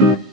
thank mm -hmm. you